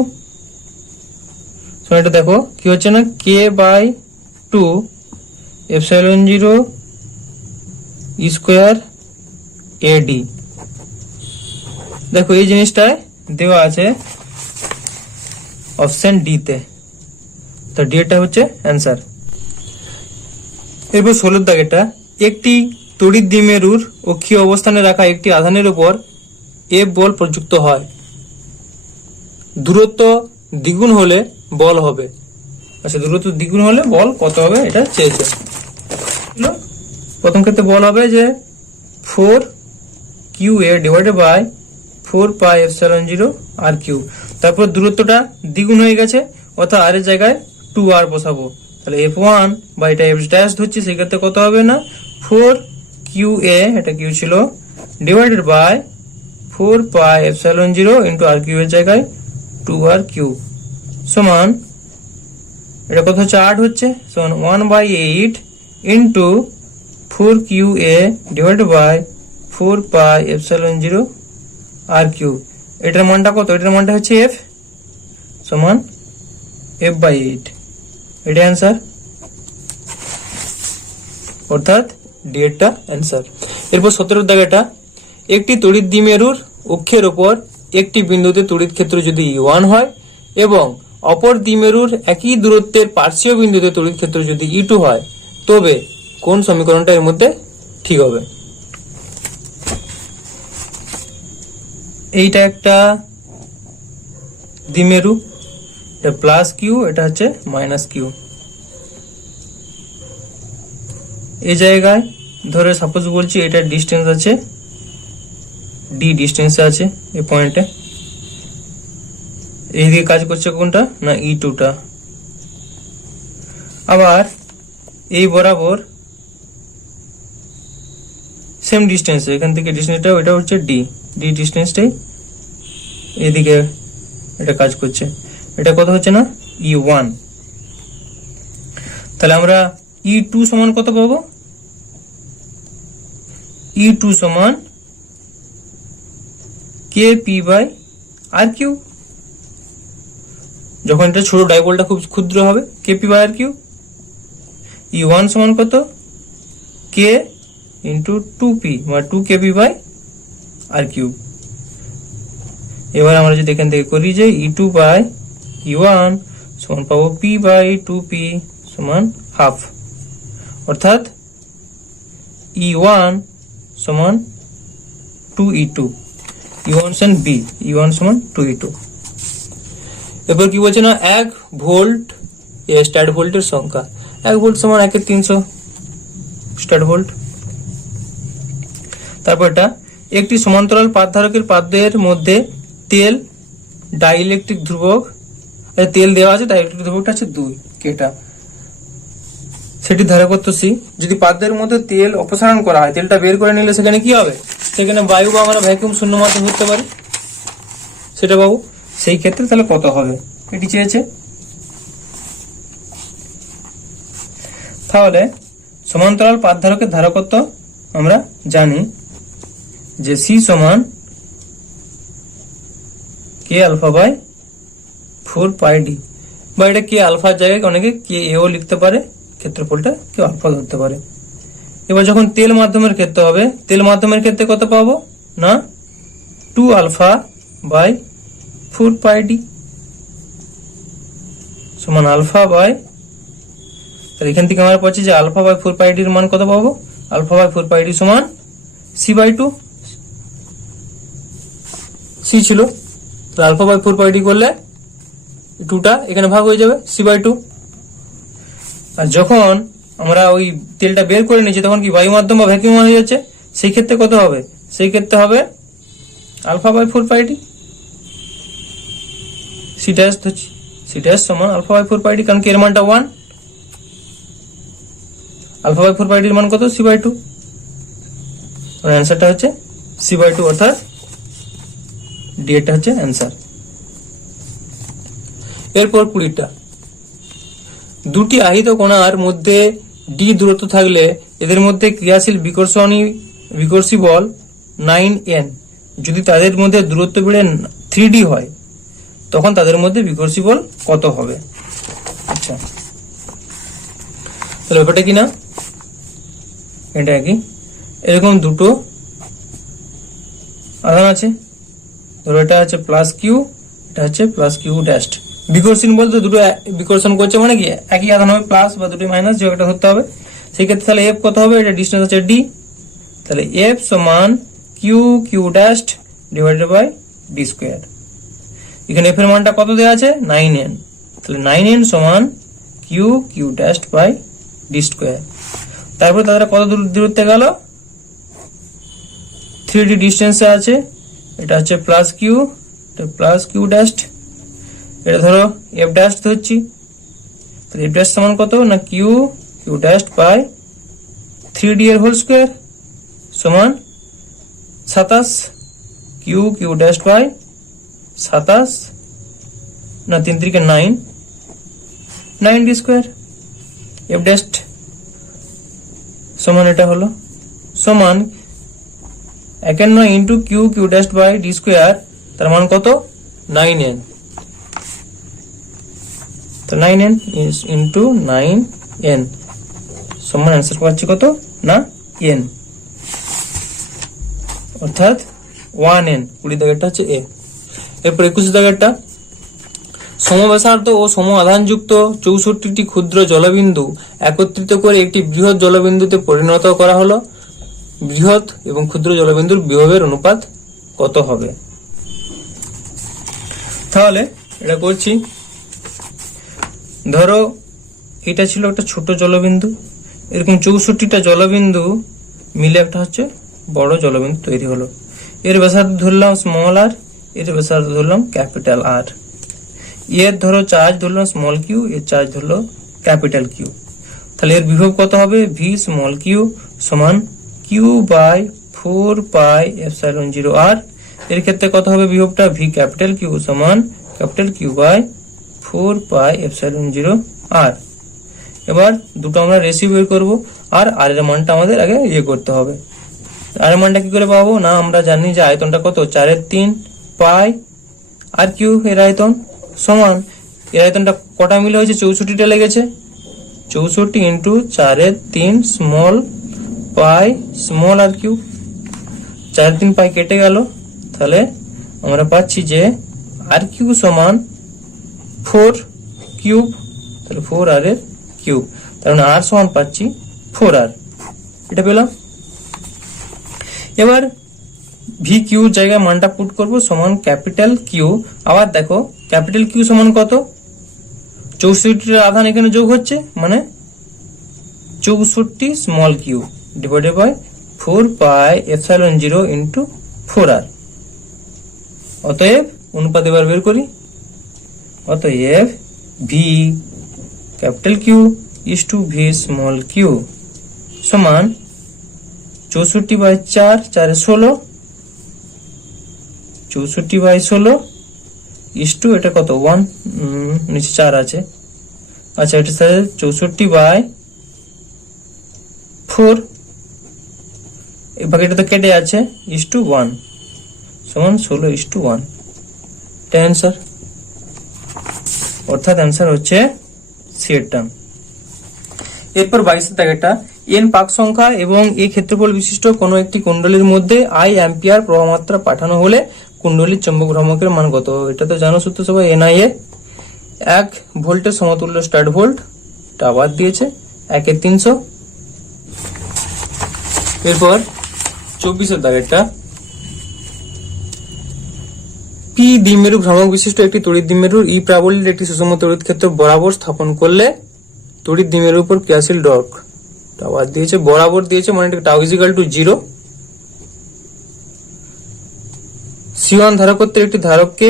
এটা দেখো কি হচ্ছে না, K by 2 epsilon 0 E square A D. দেখো এই জিনিসটায় দেওয়া আছে অপশন ডি তে, তো ডি এটা হচ্ছে অ্যান্সার। এরপর 16 দাগেটা, একটি তড়িৎ দ্বিমেরুর অক্ষীয় অবস্থানে রাখা একটি আধানের উপর এফ বল প্রযুক্ত হয়, দূরত্ব দ্বিগুণ হলে বল হবে। আচ্ছা, দূরত্ব দ্বিগুণ হলে বল কত হবে এটা চেয়েছে। প্রথম ক্ষেত্রে বল হবে যে 4QA ডিভাইডেড বাই 4πε0 r3। তারপর দূরত্বটা দ্বিগুণ হয়ে গেছে, অর্থাৎ আর এর জায়গায় 2r বসাবো, তাহলে f1 বা এটা f ড্যাশ ধরছি, সেক্ষেত্রে কত হবে না 4QA, এটা কিউ ছিল, ডিভাইডেড বাই 4πε0 ইন্টু r3 এর জায়গায় 2r3 সমান, এটা কত হচ্ছে 8 হচ্ছে, সমান 1/8 into 4QA divided by 4πε0 r3। এটার মানটা কত, এটার মানটা হচ্ছে f, সমান f/8, এটা অ্যান্সার, অর্থাৎ ডি এরটা অ্যান্সার। এরপর 17 দাগেটা, একটি তড়িৎ দ্বিমেরুর অক্ষের উপর একটি বিন্দুতে তড়িৎ ক্ষেত্র যদি E1 হয় এবং অপর দ্বিমেরুর একই দূরত্বের পার্শ্বীয় বিন্দুতে তড়িৎ ক্ষেত্র যদি E2 হয়, তবে কোন সমীকরণটা এর মধ্যে ঠিক হবে? এইটা একটা দ্বিমেরু, এটা প্লাস কিউ, এটা হচ্ছে মাইনাস কিউ। এই জায়গায় ধরে সাপোজ বলছি এটা ডিস্টেন্স আছে ডি, ডিস্টেন্সে আছে এই পয়েন্টে, এইদিকে কাজ করছে কোনটা না E2টা, আবার এই বরাবর সেম ডিস্টেন্স, এখান থেকে ডিস্টেন্সটা ওটা হচ্ছে ডি, ডি ডিস্টেন্সটাই এইদিকে এটা কাজ করছে, এটা কত হচ্ছে না E1। তাহলে আমরা E2 সমান কত পাবো, E2 সমান KP/R3। যখন এটা ছোট ডাইপোলটা খুব ক্ষুদ্র হবে, KP/R3। E1 সমান কত, K ইন্টু 2P বা 2KP/R3। এবার আমরা যদি এখান থেকে করি যে E2/E1 সমান পাবো P/2P সমান হাফ, অর্থাৎ E1 সমান 2E2, E1 সমান B, E1 সমান 2E2। এরপর কি বলছে না 1 ভোল্ট স্ট্যাট ভোল্টের সংখ্যা, 1 ভোল্ট সমান 1/300 স্ট্যাট ভোল্ট। তারপর এটা, একটি সমান্তরাল পাতধারকের পাতের মধ্যে তেল ডাইইলেকট্রিক ধ্রুবক, তেল দেওয়া আছে, ডাইইলেকট্রিক ধ্রুবকটা আছে 2 কেটা, সেটি ধারকত্ব সি। যদি পাতের মধ্যে তেল অপসারণ করা হয়, তেলটা বের করে নিলে সেখানে কি হবে, সেখানে বায়ু বা আমরা ভ্যাকুয়াম শূন্য মাত্রা ধরতে পারি, সেটা পাবো। সেই ক্ষেত্রে তাহলে কত হবে এটি চেয়েছে। তাহলে সমান্তরাল পাতধারকের ধারকত্ব আমরা জানি যে সি সমান কে আলফা বাই 4πd, বা এটা কে আলফার জায়গায় অনেকে কে এও লিখতে পারে, ক্ষেত্রফলটা কেউ আলফা ধরতে পারে। এবার যখন তেল মাধ্যমের ক্ষেত্রে হবে, তেল মাধ্যমের ক্ষেত্রে কত পাবো না 2 আলফা বাই 4πd সমান আলফা বাই, তাহলে এখান থেকে আমরা পাচ্ছি যে আলফা বাই 4πd এর মান কত পাবো, আলফা বাই 4πd সমান c/2, সি ছিল, তাহলে আলফা বাই 4πd করলে 2টা এখানে ভাগ হয়ে যাবে c/2। আর যখন আমরা ওই তেলটা বের করে নিচ্ছি তখন কি বায়ু মাধ্যম বা ভ্যাকুয়াম হয়ে যাচ্ছে, সেই ক্ষেত্রে কত হবে, সেই ক্ষেত্রে হবে alpha by 4πd, C dash ধরছি, সি ড্যাশ সমান আলফা বাই 4πd, কারণ কি এর মানটা 1, আলফা বাই 4πd এর মান কত c/2, অ্যান্সারটা হচ্ছে c/2, অর্থাৎ ডি এটা হচ্ছে অ্যান্সার। এরপর 20টা, দুটি আহিত কণার মধ্যে ডি দূরত্ব থাকলে এদের মধ্যে ক্রিয়াশীল বিকর্ষী বল 9n, যদি তাদের মধ্যে দূরত্ব বেড়ে 3d হয় তখন তাদের মধ্যে বিকর্ষী বল কত হবে। আচ্ছা, তাহলে ব্যাপারটা কি না, এটা কি এরকম দুটো আধান আছে, ধরো এটা আছে প্লাস কিউ, এটা হচ্ছে প্লাস কিউ ড্যাশ। বিকর্ষণ বলতে দুটো বিকর্ষণ করছে মানে কি একই আধান হবে, প্লাস বা দুটো মাইনাস যে একটা ধরতে হবে। সেই ক্ষেত্রে তাহলে এফ কত হবে, এটা ডিস্টেন্স হচ্ছে ডি, তাহলে এফ সমান Q Q dash divided by D square. এখানে এফ এর মানটা কত দেওয়া আছে 9n, তাহলে 9n সমান Q Q dash by D square. তারপরে তাদের কত দূরত্বে গেল, 3d ডিস্টেন্সে আছে, এটা হচ্ছে প্লাস কিউ, এটা প্লাস কিউ ড্যাশ, এটা ধরো এফ ড্যাশ ধরছি, তাহলে এফ ড্যাশ সমান কত না Q Q dash by 3d এর হোল স্কোয়ার সমান 27, কিউ কিউ ড্যাশ বাই 27 না 3 3 9, 9d স্কোয়ার। এফ ড্যাশ সমান এটা হলো সমান 1 into Q Q dash by D square, তার মান কত 9n, তো 9n ইন্টু 9n সমান অ্যান্সার পাচ্ছি কত না n, অর্থাৎ 1n। 20 দাগেরটা হচ্ছে এ। এরপর 21 দাগেরটা, সমব্যাসার্ধ ও সম আধানযুক্ত 64টি ক্ষুদ্র জলবিন্দু একত্রিত করে একটি বৃহৎ জলবিন্দুতে পরিণত করা হলো। বৃহৎ এবং ক্ষুদ্র জলবিন্দুর বিভবের অনুপাত কত হবে? তাহলে এটা করছি, ধরো এটা ছিল একটা ছোট জলবিন্দু, এরকম 64টা জলবিন্দু মিলে একটা হচ্ছে বড় জলবিন্দু তৈরি হলো। এর ব্যাসার্ধ ধরলাম স্মল আর, এর ব্যাসার্ধ ধরলাম ক্যাপিটাল আর। এর ধরো চার্জ ধরলাম স্মল কিউ, এর চার্জ ধরলো ক্যাপিটাল কিউ। তাহলে এর বিভব কত হবে, ভি স্মল কিউ সমান Q by 4 pi epsilon 0 R. এর ক্ষেত্রে কত হবে বিভবটা, ভি ক্যাপিটাল কিউ সমান capital Q by 4 pi epsilon 0 R. এবার দুটো আমরা রেশিও বের করবো, আর আর এর মানটা আমাদের আগে ইয়ে করতে হবে। আর এর মানটা কি করে পাবো না, আমরা জানি যে আয়তনটা কত 4/3 পাই আর কিউ এর আয়তন সমান, এর আয়তনটা কটা মিলে হয়েছে 64টা লেগেছে, 64 ইন্টু 4/3 স্মল পাই স্মল আর কিউ, 4/3 পাই কেটে গেল, তাহলে আমরা পাচ্ছি যে আর কিউ সমান 4 কিউব, তাহলে 4 আর এর কিউব, তার মানে আর সমান পাচ্ছি 4r, এটা পেলাম। এবার ভি কিউ জায়গায় মানটা পুট করবো সমান ক্যাপিটাল কিউ। আবার দেখো ক্যাপিটাল কিউ সমান কত, 64টা আধান এখানে যোগ হচ্ছে মানে 64 small Q divided by 4 pi epsilon 0 into 4r। অতএব অনুপাত এবার বের করি, অতএব V capital Q is to V small Q সমান 64 বাই 4, 4 16, 64 বাই 16 ইজ টু এটা কত 1, নিচে 4 আছে, আচ্ছা এটা 64 বাই 4, এই বাকিটা তো কেটে আছে, ইজ টু 1 সমান 16 ইজ টু 1, এটা অ্যান্সার। অর্থাৎ অ্যান্সার হচ্ছে সি এর টার্ম। এরপর 22 দাগেরটা, এন পাক সংখ্যা এবং এই ক্ষেত্রফল বিশিষ্ট কোনো একটি কুণ্ডলীর মধ্যে আই অ্যাম্পিয়ার প্রবাহমাত্রা পাঠানো হলে কুণ্ডলীর চৌম্বক ভ্রামকের মান কত? এটা তো জানো সূত্র সবাই, এনআই এ 1 ভোল্টের সমতুল্য স্টার্ট ভোল্ট, এটা আবার দিয়েছে 1/300। এরপর 24 দাগেরটা, পি দ্বিমেরু ভ্রামক বিশিষ্ট একটি তড়িৎ দ্বিমেরুর ই প্রাবল্যের একটি সুষম তড়িৎ ক্ষেত্র বরাবর স্থাপন করলে তড়িৎ দ্বিমেরুর উপর ক্রিয়াশীল ডর্ক, আবার দিয়েছে বরাবর দিয়েছে মানে টাউ ইজিক্যাল টু 0। C1 ধারকত্বের একটি ধারককে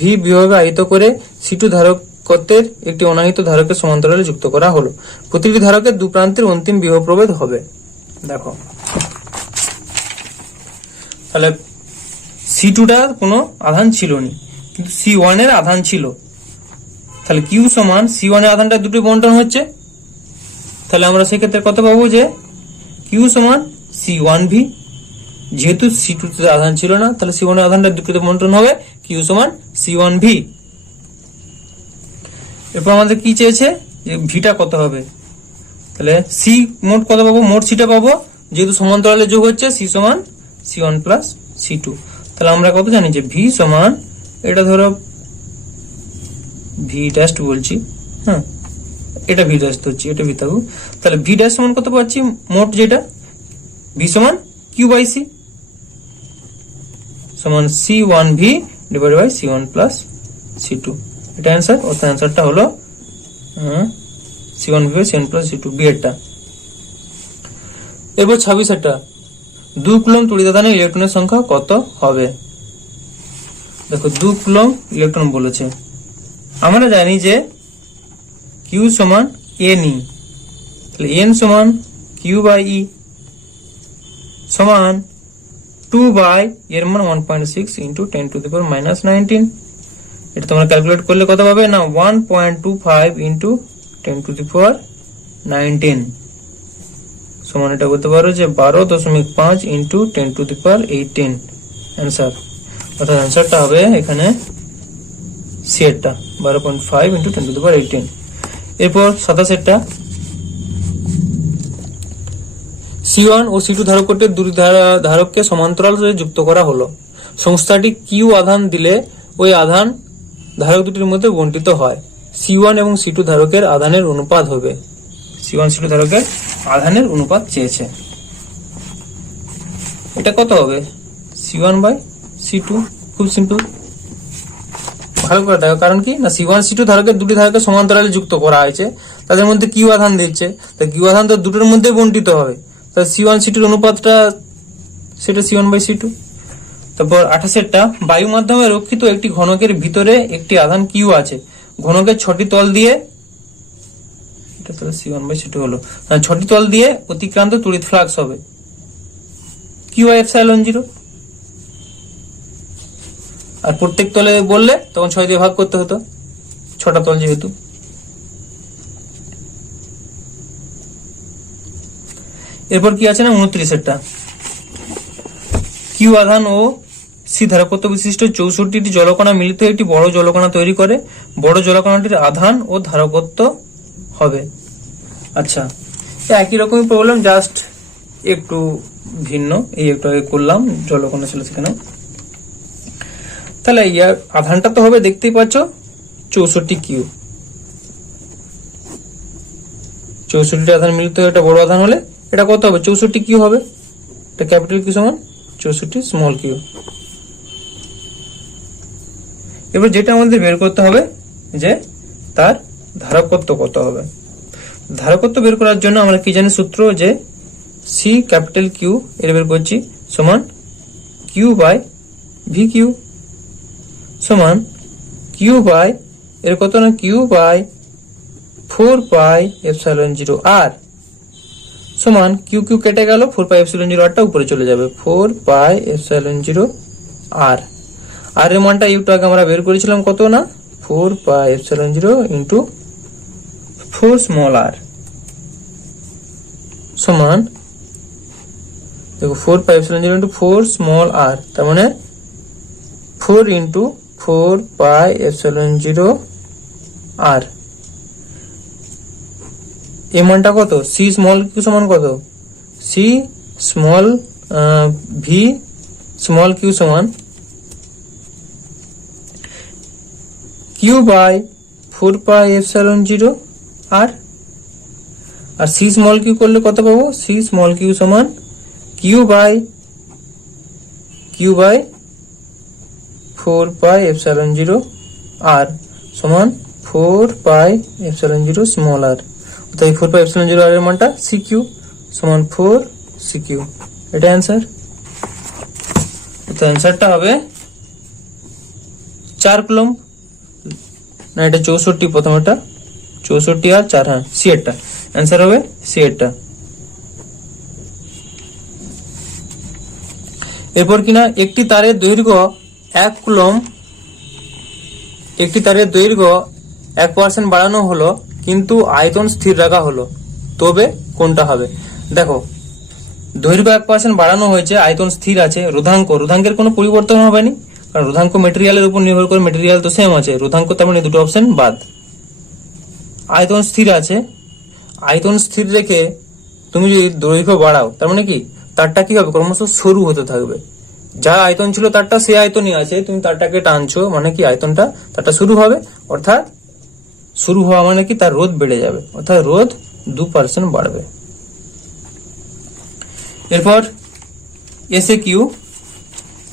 ভি বিভবে আহিত করে C2 ধারকত্বের একটি অনাহিত ধারকের সমান্তরালে যুক্ত করা হলো। প্রতিটি ধারকের দু প্রান্তের অন্তিম বিভব প্রভেদ হবে। দেখো তাহলে C2টার কোনো আধান ছিল না, কিন্তু C1 এর আধান ছিল। তাহলে Q সমান C1 এর আধানটা দুটো বন্টন হচ্ছে, তাহলে আমরা সেক্ষেত্রে কত পাবো যে Q সমান C1V, যেহেতু C2 তে আধান ছিল না তাহলে C1 এর আধানটা দুটোতে বন্টন হবে, Q সমান C1V। এরপর আমাদের কি চেয়েছে যে ভিটা কত হবে, তাহলে C মোট কত পাবো, মোট সিটা পাবো, যেহেতু সমান্তরালে যোগ হচ্ছে C সমান C1 প্লাস C2, তাহলে আমরা কত জানি যে ভি সমান, এটা ধরো ভি ড্যাশ বলছি, হ্যাঁ এটা ভি ড্যাশ ধরছি, এটা ভি থাকুক। তাহলে ভি ড্যাশ সমান কত পাচ্ছি মোট, যেটা ভি সমান কিউ বাই সি সমান C1V divide by C1 plus C2, এটা অ্যান্সার। অর্থাৎ অ্যান্সারটা হলো C1V by C1 plus C2, B এরটা। এরপর 26 2 কুলম্ব তড়িৎ-আধানে ইলেকট্রনের সংখ্যা কত হবে? দেখো 2 কুলম্ব ইলেকট্রন বলেছে, আমরা জানি যে কিউ সমান এন ই, তাহলে এন সমান কিউ বাই ই সমান 2 বাই এর মান 1.6 into 10 to the power minus 19। এটা তোমরা ক্যালকুলেট করলে কত পাবে না 1.25 ইন্টু 10 টু দি পাওয়ার 19 সমান এটা বলতে পারো যে 12.5 into 10 to the power 18 answer. অর্থাৎ অ্যান্সারটা হবে এখানে সি এরটা 12.5 ইন্টু 10 টু দি পাওয়ার 18। এরপর 27 C1 ও C2 ধারকটির দুই ধারককে সমান্তরালে যুক্ত করা হলো। সংস্থাটি কিউ আধান দিলে ওই আধান ধারক দুটির মধ্যে বণ্টিত হয়। C1 এবং C2 ধারকের আধানের অনুপাত হবে। C1 C2 ধারকের আধানের অনুপাত চেয়েছে, এটা কত হবে C1 বাই C2। খুব সিম্পল, ভালো করে দেখো, কারণ কি না C1 C2 ধারকের দুটি ধারকে সমান্তরালে যুক্ত করা হয়েছে, তাদের মধ্যে কিউ আধান দিচ্ছে, তাই কিউ আধান তো দুটোর মধ্যে বণ্টিত হবে, তাই C1 C2 এর অনুপাতটা সেটা C1 বাই C2। তারপর 28 বায়ু মাধ্যমে রক্ষিত একটি ঘনকের ভিতরে একটি আধান কিউ আছে, ঘনকের 6টি তল দিয়ে, এটা তাহলে C1 বাই C2 হলো, 6টি তল দিয়ে অতিক্রান্ত তড়িৎ ফ্লাক্স হবে কিউ বাই এপসাইলন 0। আর প্রত্যেক তলে বললে তখন 6 দিয়ে ভাগ করতে হতো, 6টা তল যেহেতু। এরপর কি আছে না 29 কিউ আধান ও সি ধারকত্ব বিশিষ্ট 64টি জলকণা মিলিত একটি বড় জলকণা তৈরি করে, বড় জলকণাটির আধান ও ধারকত্ব হবে। আচ্ছা, একই রকমই প্রবলেম, জাস্ট একটু ভিন্ন, এই একটু আগে করলাম জলকণা ছিল সেখানে। তাহলে ইয়ার আধানটা তো হবে, দেখতেই পাচ্ছ 64 কিউ, 64টি আধান মিলিত একটা বড় আধান হলে এটা কত হবে 64 কিউ হবে, এটা ক্যাপিটাল কিউ সমান 64 স্মল কিউ। এবার যেটা আমাদের বের করতে হবে যে তার ধারকত্ব কত হবে। ধারকত্ব বের করার জন্য আমরা কি জানি সূত্র, যে সি ক্যাপিটাল কিউ এর বের করছি সমান কিউ বাই ভি কিউ সমান কিউ বাই এর কত না Q by 4 pi epsilon 0 R সমান কিউ কিউ কেটে গেল, 4 পাই এপসাইলন 0 আরটা উপরে চলে যাবে, 4 পাই এপসাইলন 0 আর আর এর মানটা ইউটা আগে আমরা বের করেছিলাম কত না 4 পাই এপসাইলন 0 ইনটু 4 স্মল আর সমান দেখো 4 পাই এপসাইলন 0 ইনটু 4 স্মল আর, তার মানে 4 ইনটু 4 পাই এপসাইলন 0 আর। এই মানটা কত, সি স্মল কিউ সমান কত, C small V small Q সমান Q by 4 pi epsilon 0 R C small Q করলে কত পাবো, সি স্মল কিউ সমান Q by 4 pi epsilon 0 R সমান 4 পাই এপসাইলন 0 স্মল আর। তাই 4 পাই এপসাইলন 0 আর এর মানটা সি কিউ সমান 4 সি কিউ, এটা অ্যান্সার। তো অ্যান্সারটা হবে 4 কুলম্ব, না এটা 64, প্রথমটা 64 আর 4, হ্যাঁ সি এরটা অ্যান্সার হবে, সি এরটা। এরপর কিনা একটি তারের দৈর্ঘ্য 1 কুলম্ব, একটি তারের দৈর্ঘ্য 1% বাড়ানো হলো কিন্তু আয়তন স্থির রাখা হলো, তবে কোনটা হবে। দেখো দৈর্ঘ্য 1% বাড়ানো হয়েছে, আয়তন স্থির আছে, রোধাঙ্কের কোনো পরিবর্তন হবে না, কারণ রোধাঙ্ক মেটেরিয়ালের উপর নির্ভর করে, মেটেরিয়াল তো সেম আছে, রোধাঙ্ক তার মানে দুটো অপশন বাদ। আয়তন স্থির আছে, আয়তন স্থির রেখে তুমি যদি দৈর্ঘ্য বাড়াও তার মানে কি তারটা কি হবে ক্রমশ সরু হতে থাকবে, যা আয়তন ছিল তারটা সে আয়তনই আছে, তুমি তারটাকে টানছো মানে কি আয়তনটা তারটা শুরু হবে, অর্থাৎ শুরু হওয়া মানে কি তার রোধ বেড়ে যাবে, অর্থাৎ রোধ 2% বাড়বে। এরপর এসে কিউ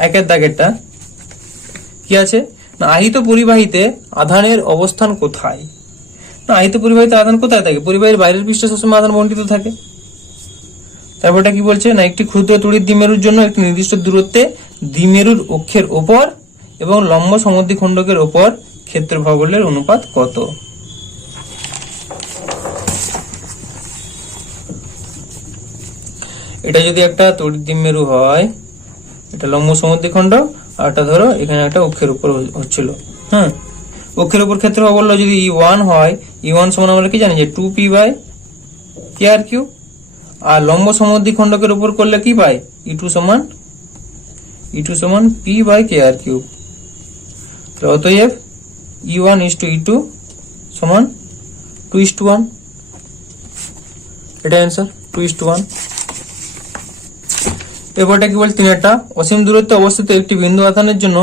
একের দাগেরটা কি আছে না, আহিত পরিবাহীতে আধানের অবস্থান কোথায়? না, আহিত পরিবাহীতে আধান কোথায় থাকে? পরিবাহীর বাইরের পৃষ্ঠে সবসময় আধান বণ্টিত থাকে। তারপরটা কি বলছে না, একটি ক্ষুদ্র তড়িৎ দ্বিমেরুর জন্য একটি নির্দিষ্ট দূরত্বে দ্বিমেরুর অক্ষের ওপর এবং লম্ব সমদ্বিখণ্ডকের ওপর ক্ষেত্রফল বলের অনুপাত কত? এটা যদি একটা তড়িৎ দ্বিমেরু হয়, এটা লম্ব সমদ্বিখণ্ড, আর এটা ধরো এখানে একটা অক্ষের উপর হচ্ছিল, হ্যাঁ, অক্ষের উপর ক্ষেত্রফল বললো যদি E1 হয়, E1 সমান আমরা কি জানি যে 2p/kr3, আর লম্ব সমদ্বিখণ্ডকের উপর করলে কি পাই, E2 সমান p/kr3। অতএব E1:E2 সমান 2:1, এটা অ্যান্সার 2:1। এবারটা কি বলছে, তিনেরটা অসীম দূরত্বে অবস্থিত একটি বিন্দু আধানের জন্য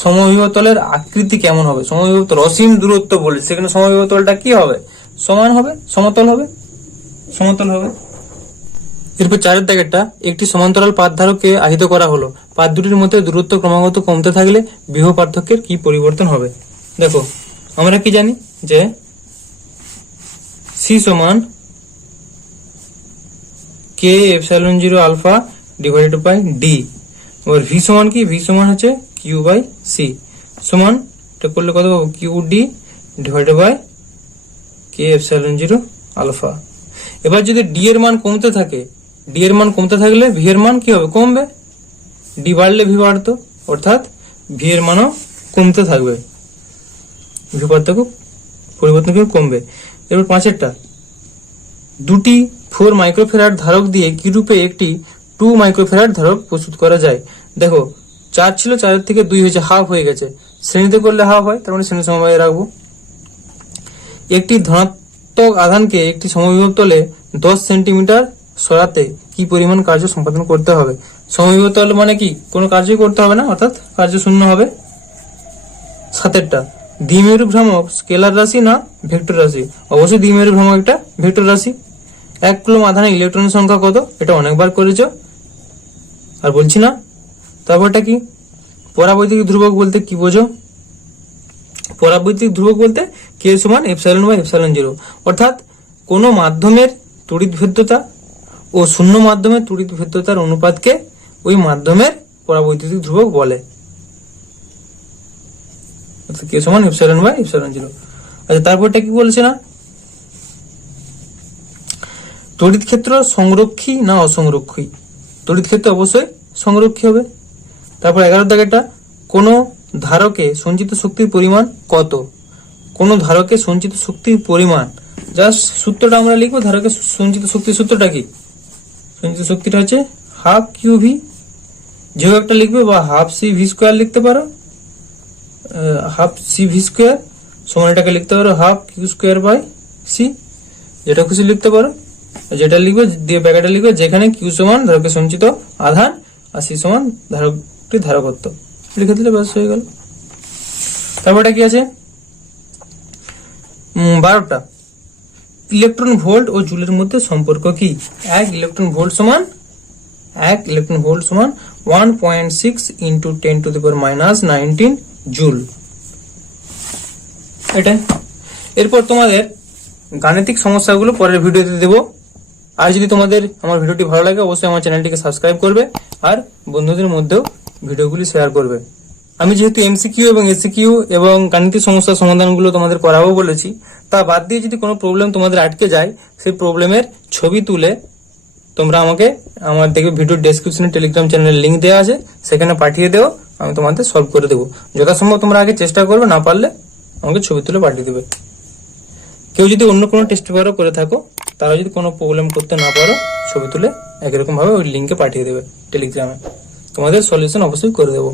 সমবিবাহ তলের আকৃতি কেমন হবে? সমবিবাহ তল, অসীম দূরত্ব বলে সেখানে সমবিবাহ তলটা কি হবে? সমান হবে, সমতল হবে, সমতল হবে। এরপর চারের দাগেরটা, একটি সমান্তরাল পাত ধারককে আহিত করা হলো, পাত দুটির মধ্যে দূরত্ব ক্রমাগত কমতে থাকলে বিভব পার্থক্যের কি পরিবর্তন হবে? দেখো আমরা কি জানি যে সি সমান k(ε0 alpha divided by D), এবার ভি সমান কি, ভি সমান হচ্ছে q/c সমান এটা করলে কত পাবো, qd divided by k(ε0 alpha. এবার যদি ডি এর মান কমতে থাকে, ডি এর মান কমতে থাকলে ভি এর মান কি হবে, কমবে, ডি বাড়লে ভি বাড়তো, অর্থাৎ ভি এর মানও কমতে থাকবে, ভি পার্থক্য পরিবর্তন করে কমবে। এবার পাঁচেরটা, দুটি 4 মাইক্রোফ্যারাড ধারক দিয়ে কি রূপে একটি 2 মাইক্রোফ্যারাড ধারক প্রস্তুত করা যায়? দেখো 4 ছিল, 4 থেকে 2 হয়েছে, হাফ হয়ে গেছে, শ্রেণীতে করলে হাফ হয়, তার মানে শ্রেণী সমবায়ে রাখবো। একটি ধনাত্মক আধানকে একটি সমবিভব তলে 10 সেন্টিমিটার সরাতে কি পরিমাণ কার্য সম্পাদন করতে হবে? সমবিভব তল মানে কি, কোনো কার্যই করতে হবে না, অর্থাৎ কার্য শূন্য হবে। সাতেরটা, দ্বিমেরু ভ্রামক স্কেলার রাশি না ভেক্টর রাশি? অবশ্যই দ্বিমেরু ভ্রামক একটা ভেক্টর রাশি। 1 কুলম আধানে ইলেকট্রনের সংখ্যা কত? এটা অনেকবার করেছো, আর বলছি না। তারপরটা কি, পরাবৈদ্যুতিক ধ্রুবক বলতে কি বোঝো? পরাবৈদ্যুতিক ধ্রুবক বলতে k সমান ε/ε0, অর্থাৎ কোন মাধ্যমের তড়িৎ ভেদ্যতা ও শূন্য মাধ্যমের তড়িৎ ভেদ্যতার অনুপাতকে ওই মাধ্যমের পরাবৈদ্যুতিক ধ্রুবক বলে, অর্থাৎ k সমান ε/ε0। আচ্ছা তারপরটা কি বলছে না, তড়িৎ ক্ষেত্র সংরক্ষী না অসংরক্ষী? তড়িৎ ক্ষেত্র অবশ্যই সংরক্ষী হবে। তারপর 11 দাগেরটা, কোন ধারকে সঞ্চিত শক্তির পরিমাণ কত? কোন ধারকে সঞ্চিত শক্তির পরিমাণ, জাস্ট সূত্রটা আমরা লিখবো, ধারকে সঞ্চিত শক্তির সূত্রটা কি, সঞ্চিত শক্তিটা হচ্ছে হাফ qv, যেও একটা লিখবে, বা হাফ cv² লিখতে পারো, হাফ cv² সমান এটাকে লিখতে পারো হাফ q²/c, যেটা খুশি লিখতে পারো, যেটা লিখবে দিয়ে ব্যাকেটে লিখবে, যেখানে q সমান ধারকে সঞ্চিত আধান আর c সমান ধারকটি ধারকত্ব, লিখে দিলে ব্যাস হয়ে গেল। তারপরটা কি আছে, 12টা, ইলেকট্রন ভোল্ট ও জুলের মধ্যে সম্পর্ক কি? 1 ইলেকট্রন ভোল্ট সমান 1.6 × 10⁻⁻19 জুল। এটাই। এরপর তোমাদের গাণিতিক সমস্যাগুলো পরের ভিডিওতে দেবো। আর যদি তোমাদের আমার ভিডিওটি ভালো লাগে অবশ্যই আমার চ্যানেলটিকে সাবস্ক্রাইব করবে আর বন্ধুদের মধ্যেও ভিডিওগুলি শেয়ার করবে। আমি যেহেতু এমসিকিউ এবং এসিকিউ এবং গাণিতিক সমস্যার সমাধানগুলো তোমাদের করাবো বলেছি, তা বাদ দিয়ে যদি কোনো প্রবলেম তোমাদের আটকে যায়, সেই প্রবলেমের ছবি তুলে তোমরা আমাকে, আমার দেখবে ভিডিও ডেসক্রিপশনে টেলিগ্রাম চ্যানেলের লিঙ্ক দেওয়া আছে, সেখানে পাঠিয়ে দেও, আমি তোমাদের সলভ করে দেবো। যথাসম্ভব তোমরা আগে চেষ্টা করবে, না পারলে আমাকে ছবি তুলে পাঠিয়ে দেবে। কেউ যদি অন্য কোনো টেস্ট পেপারও করে থাকো, তারা যদি কোনো প্রবলেম করতে না পারো, ছবি তুলে একই রকম ভাবে ওই লিঙ্কে পাঠিয়ে দেবে টেলিগ্রামে, তোমাদের সলিউশন অবশ্যই করে দেবো।